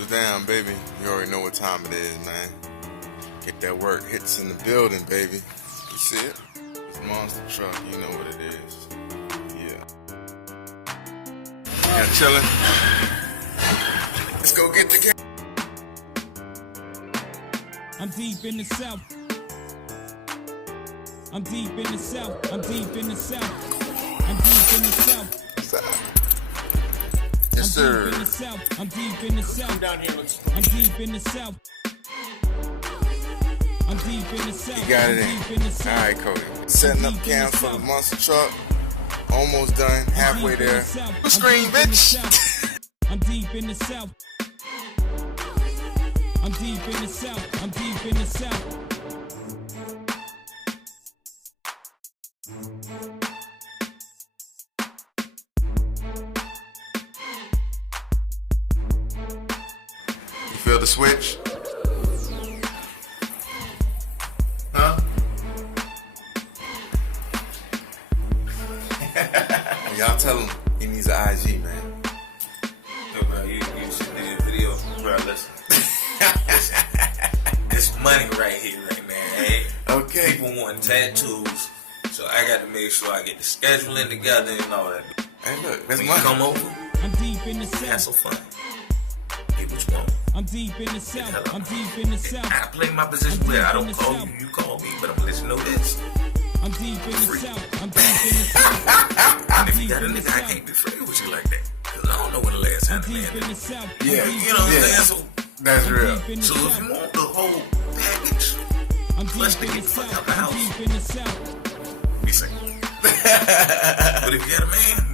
goes down, baby. You already know what time it is, man. Get that work hits in the building, baby. You see it? It's monster truck. You know what it is. Yeah. Yeah, chilling. Let's go get the game. I'm deep in the south. I'm deep in the south. I'm deep in the south. I'm deep in the south. Yes, sir. I'm deep in the south. I'm deep in the south. Down here, let's I'm deep in the south. I'm deep in the south. You got it in. Alright, Cody. Setting up cams for the monster truck. Almost done. Halfway there. Screen, bitch. I'm deep in the south. I'm deep in the south. I'm deep in the south. You feel the switch? Huh? Y'all tell him he needs an IG, man. No, bro, you should do a video. Bro, listen. This money right here, right now, hey? Okay. People want tattoos, so I got to make sure I get the scheduling together and all that. Hey, look, that's When money. you come over, I'm deep in the have some south. fun. Hey, what you want? I'm deep in the south. I'm deep in the south. I play my position where I don't call you, you call me, but I'm gonna let you know this. I'm deep in the south. I'm deep in the south. And if you got a nigga, I can't be free with you like that. Cause I don't know when the last time I'm the deep in man the south. Yeah, you know what I'm saying? So, That's real. so if you want the whole package, I'm let's deep in get the the fuck south. out the I'm house. deep in the south. Be single. But if you got a man,